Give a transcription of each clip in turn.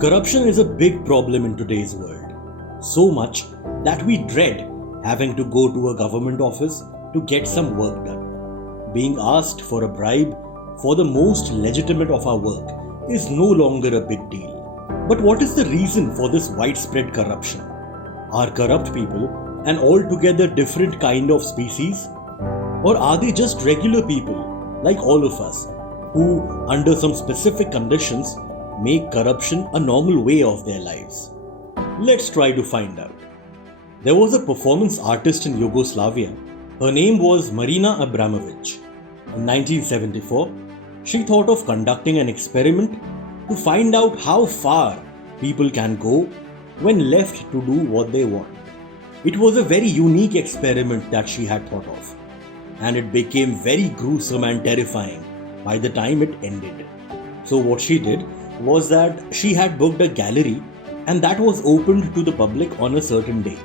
Corruption is a big problem in today's world. So much that we dread having to go to a government office to get some work done. Being asked for a bribe for the most legitimate of our work is no longer a big deal. But what is the reason for this widespread corruption? Are corrupt people an altogether different kind of species? Or are they just regular people, like all of us, who, under some specific conditions, make corruption a normal way of their lives? Let's try to find out. There was a performance artist in Yugoslavia. Her name was Marina Abramovic. In 1974, she thought of conducting an experiment to find out how far people can go when left to do what they want. It was a very unique experiment that she had thought of, and it became very gruesome and terrifying by the time it ended. So what she did was that she had booked a gallery, and that was opened to the public on a certain day.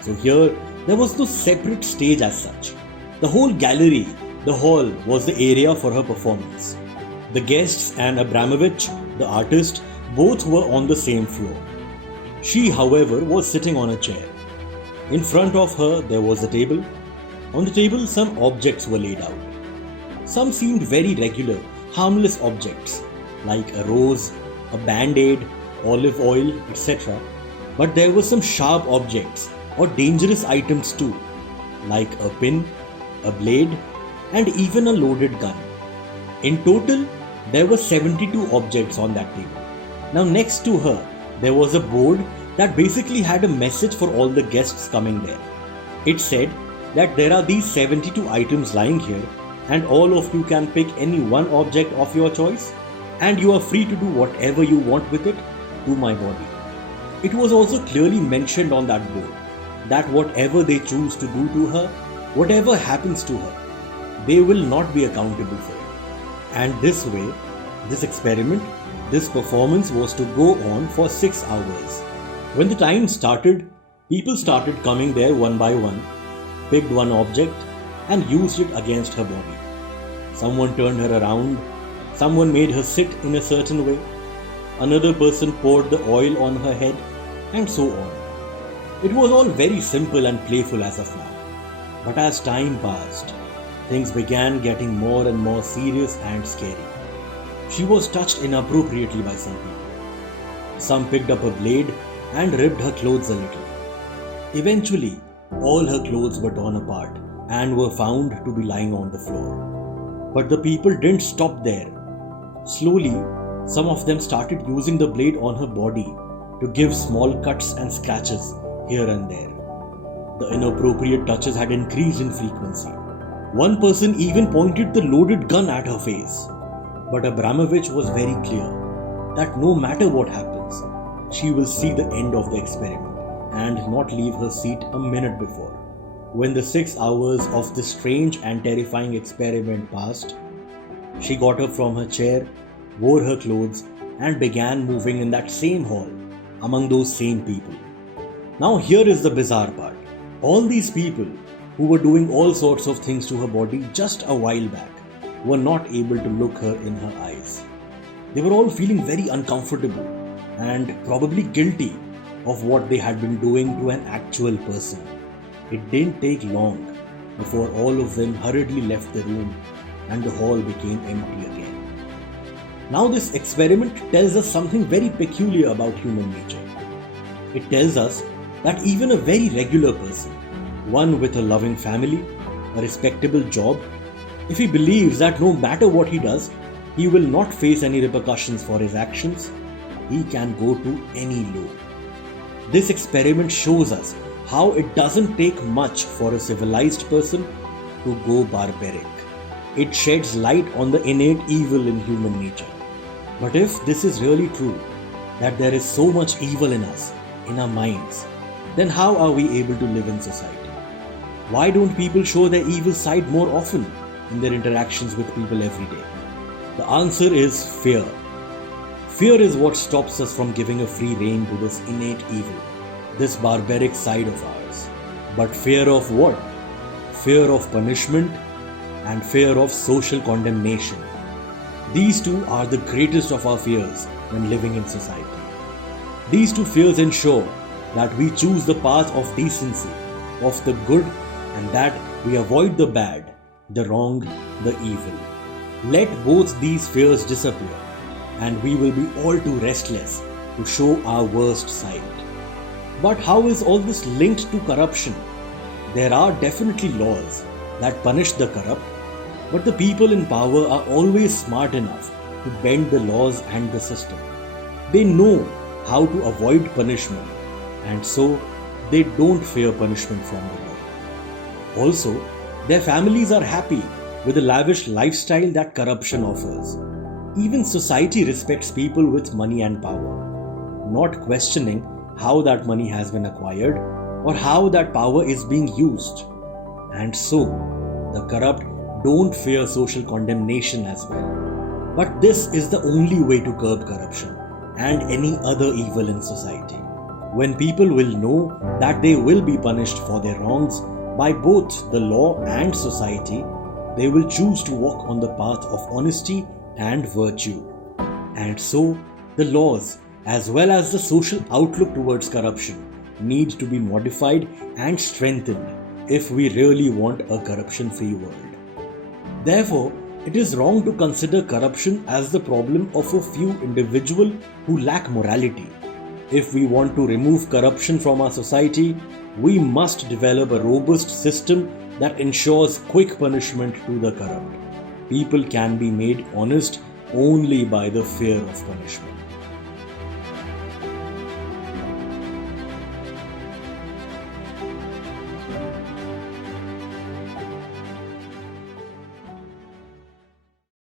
So here there was no separate stage as such. The whole gallery, the hall, was the area for her performance. The guests and Abramovich, the artist, both were on the same floor. She, however, was sitting on a chair. In front of her there was a table. On the table some objects were laid out. Some seemed very regular, harmless objects like a rose, a band-aid, olive oil, etc. But there were some sharp objects or dangerous items too, like a pin, a blade, and even a loaded gun. In total, there were 72 objects on that table. Now next to her, there was a board that basically had a message for all the guests coming there. It said that there are these 72 items lying here, and all of you can pick any one object of your choice, and you are free to do whatever you want with it to my body. It was also clearly mentioned on that board that whatever they choose to do to her, whatever happens to her, they will not be accountable for it. And this way, this experiment, this performance was to go on for 6 hours. When the time started, people started coming there one by one, picked one object and used it against her body. Someone turned her around, someone made her sit in a certain way, another person poured the oil on her head, and so on. It was all very simple and playful as of now. But as time passed, things began getting more and more serious and scary. She was touched inappropriately by some people. Some picked up a blade and ripped her clothes a little. Eventually, all her clothes were torn apart and were found to be lying on the floor. But the people didn't stop there. Slowly, some of them started using the blade on her body to give small cuts and scratches here and there. The inappropriate touches had increased in frequency. One person even pointed the loaded gun at her face. But Abramovich was very clear that no matter what happens, she will see the end of the experiment and not leave her seat a minute before. When the 6 hours of this strange and terrifying experiment passed, she got up from her chair, wore her clothes, and began moving in that same hall among those same people. Now here is the bizarre part. All these people who were doing all sorts of things to her body just a while back were not able to look her in her eyes. They were all feeling very uncomfortable and probably guilty of what they had been doing to an actual person. It didn't take long before all of them hurriedly left the room and the hall became empty again. Now this experiment tells us something very peculiar about human nature. It tells us that even a very regular person, one with a loving family, a respectable job, if he believes that no matter what he does, he will not face any repercussions for his actions, he can go to any low. This experiment shows us how it doesn't take much for a civilized person to go barbaric. It sheds light on the innate evil in human nature. But if this is really true, that there is so much evil in us, in our minds, then how are we able to live in society? Why don't people show their evil side more often in their interactions with people every day? The answer is fear. Fear is what stops us from giving a free rein to this innate evil, this barbaric side of ours. But fear of what? Fear of punishment and fear of social condemnation. These two are the greatest of our fears when living in society. These two fears ensure that we choose the path of decency, of the good, and that we avoid the bad, the wrong, the evil. Let both these fears disappear, and we will be all too restless to show our worst side. But how is all this linked to corruption? There are definitely laws that punish the corrupt, but the people in power are always smart enough to bend the laws and the system. They know how to avoid punishment, and so they don't fear punishment from the law. Also, their families are happy with the lavish lifestyle that corruption offers. Even society respects people with money and power, not questioning how that money has been acquired or how that power is being used. And so, the corrupt don't fear social condemnation as well. But this is the only way to curb corruption and any other evil in society. When people will know that they will be punished for their wrongs by both the law and society, they will choose to walk on the path of honesty and virtue. And so, the laws, as well as the social outlook towards corruption, need to be modified and strengthened if we really want a corruption-free world. Therefore, it is wrong to consider corruption as the problem of a few individuals who lack morality. If we want to remove corruption from our society, we must develop a robust system that ensures quick punishment to the corrupt. People can be made honest only by the fear of punishment.